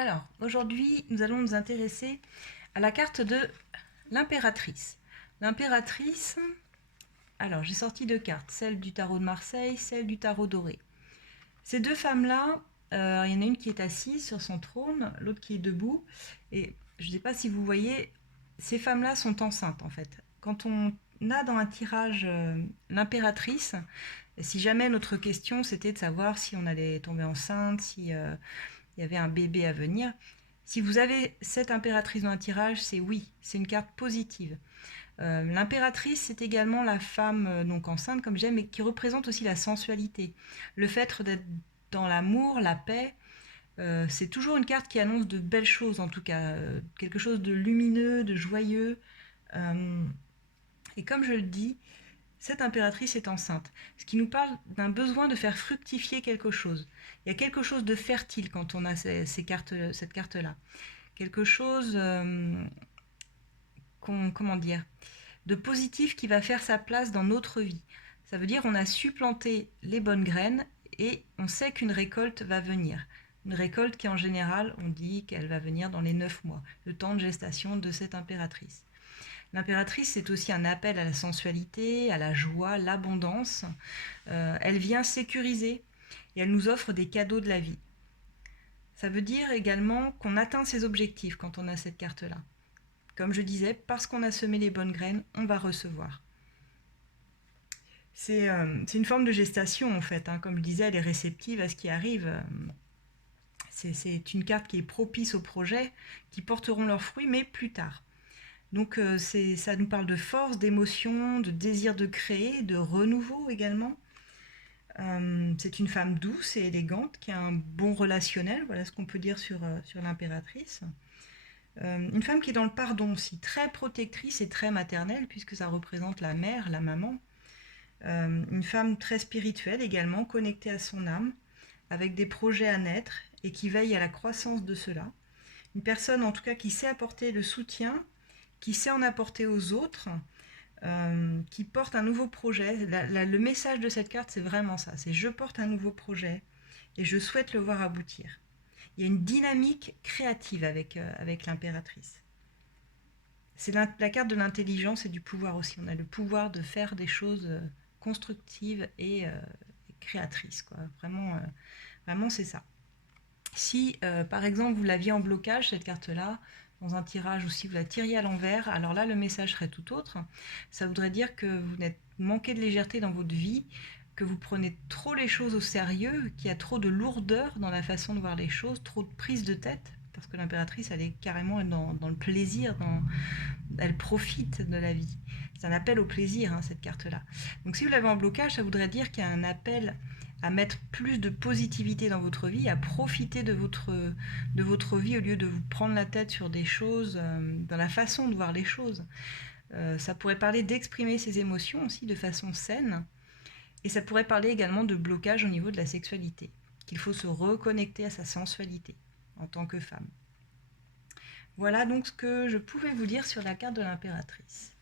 Alors, aujourd'hui, nous allons nous intéresser à la carte de l'impératrice. L'impératrice, alors j'ai sorti deux cartes, celle du tarot de Marseille, celle du tarot doré. Ces deux femmes-là, il y en a une qui est assise sur son trône, l'autre qui est debout. Et je ne sais pas si vous voyez, ces femmes-là sont enceintes en fait. Quand on a dans un tirage l'impératrice, si jamais notre question c'était de savoir si on allait tomber enceinte, si il y avait un bébé à venir. Si vous avez cette impératrice dans un tirage, c'est oui, c'est une carte positive. L'impératrice, c'est également la femme donc enceinte, comme j'aime, mais qui représente aussi la sensualité. Le fait d'être dans l'amour, la paix, c'est toujours une carte qui annonce de belles choses, en tout cas, quelque chose de lumineux, de joyeux. Euh, et comme je le dis, cette impératrice est enceinte, ce qui nous parle d'un besoin de faire fructifier quelque chose. Il y a quelque chose de fertile quand on a cette carte-là. Quelque chose, comment dire, de positif qui va faire sa place dans notre vie. Ça veut dire qu'on a su planter les bonnes graines et on sait qu'une récolte va venir. Une récolte qui en général, on dit qu'elle va venir dans les 9 mois, le temps de gestation de cette impératrice. L'impératrice, c'est aussi un appel à la sensualité, à la joie, l'abondance. Elle vient sécuriser et elle nous offre des cadeaux de la vie. Ça veut dire également qu'on atteint ses objectifs quand on a cette carte-là. Comme je disais, parce qu'on a semé les bonnes graines, on va recevoir. C'est une forme de gestation en fait. Comme je disais, elle est réceptive à ce qui arrive. C'est une carte qui est propice aux projets qui porteront leurs fruits, mais plus tard. Donc ça nous parle de force, d'émotion, de désir de créer, de renouveau également. C'est une femme douce et élégante qui a un bon relationnel, voilà ce qu'on peut dire sur l'impératrice. Une femme qui est dans le pardon aussi, très protectrice et très maternelle puisque ça représente la mère, la maman. Une femme très spirituelle également, connectée à son âme, avec des projets à naître et qui veille à la croissance de cela. Une personne en tout cas qui sait apporter le soutien, qui sait en apporter aux autres, qui porte un nouveau projet. Le message de cette carte, c'est vraiment ça, c'est je porte un nouveau projet et je souhaite le voir aboutir. Il y a une dynamique créative avec l'impératrice. C'est la carte de l'intelligence et du pouvoir aussi. On a le pouvoir de faire des choses constructives et créatrices, quoi. Vraiment, c'est ça. Si, par exemple, vous l'aviez en blocage, cette carte-là, dans un tirage, ou si vous la tiriez à l'envers, alors là, le message serait tout autre. Ça voudrait dire que vous manquez de légèreté dans votre vie, que vous prenez trop les choses au sérieux, qu'il y a trop de lourdeur dans la façon de voir les choses, trop de prise de tête, parce que l'impératrice, elle est carrément dans le plaisir, elle profite de la vie. C'est un appel au plaisir, cette carte-là. Donc si vous l'avez en blocage, ça voudrait dire qu'il y a un appel à mettre plus de positivité dans votre vie, à profiter de votre vie au lieu de vous prendre la tête sur des choses, dans la façon de voir les choses. Ça pourrait parler d'exprimer ses émotions aussi de façon saine, et ça pourrait parler également de blocage au niveau de la sexualité, qu'il faut se reconnecter à sa sensualité en tant que femme. Voilà donc ce que je pouvais vous dire sur la carte de l'impératrice.